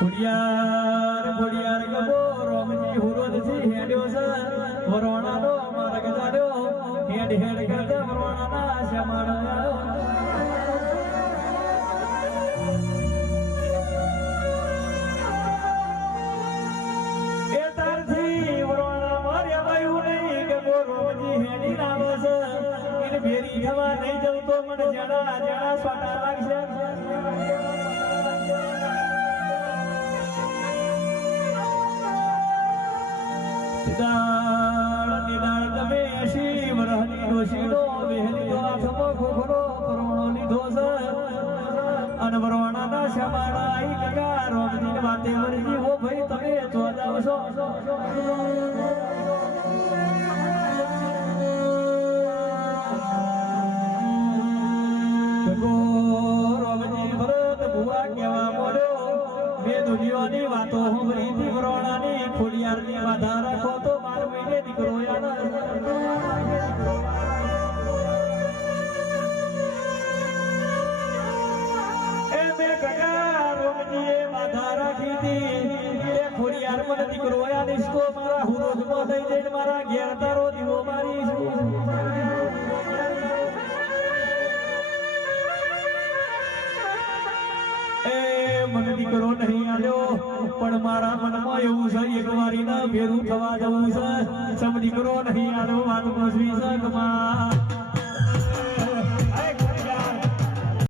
ફુડિયાર ગબો રોમજી હુરોદથી હેડ્યો છે વરોણાનો માર્ગ જાડ્યો હેડ કરતા વરોણાના શમાડો એ તારથી વરોણા માર્યા વાયું નહીં ગબો રોમજી હેડી લાવે છે એને ભેરી થવા નહીં જવું તો મને જણા સ્વાટા લાગશે નિદાળ તમે શિવ રહની ડોશીનો વહેલી હાથમાં ખોખરો પરવણો લીધો છે અને વરવાણાના શમાડા આઈ લગા રોમની વાતે વરજી હો ભાઈ તમે તો જાવશો રોમજી ભરત ભુવા કેવા બોલ્યો મેં દુનિયાની વાતો સાંભળી હતી વરવાણાની ખોડિયારની વાધા રાખો તો 12 મહિને દીકરો એ મેં ગગા રોમજીએ વાધા રાખી હતી એ ખોડિયાર મને દીકરો આલીશ તો મારા હુરોજમાં દઈ દઈને મારા ઘેર તારો દીવો મારીશું મને દીકરો નહીં આલ્યો પણ મારા મનમાં એવું છે એક વારી ના ભેરું થવા જવું છે સમ દીકરો નહીં આલ્યો વાત મોસવી છે કમા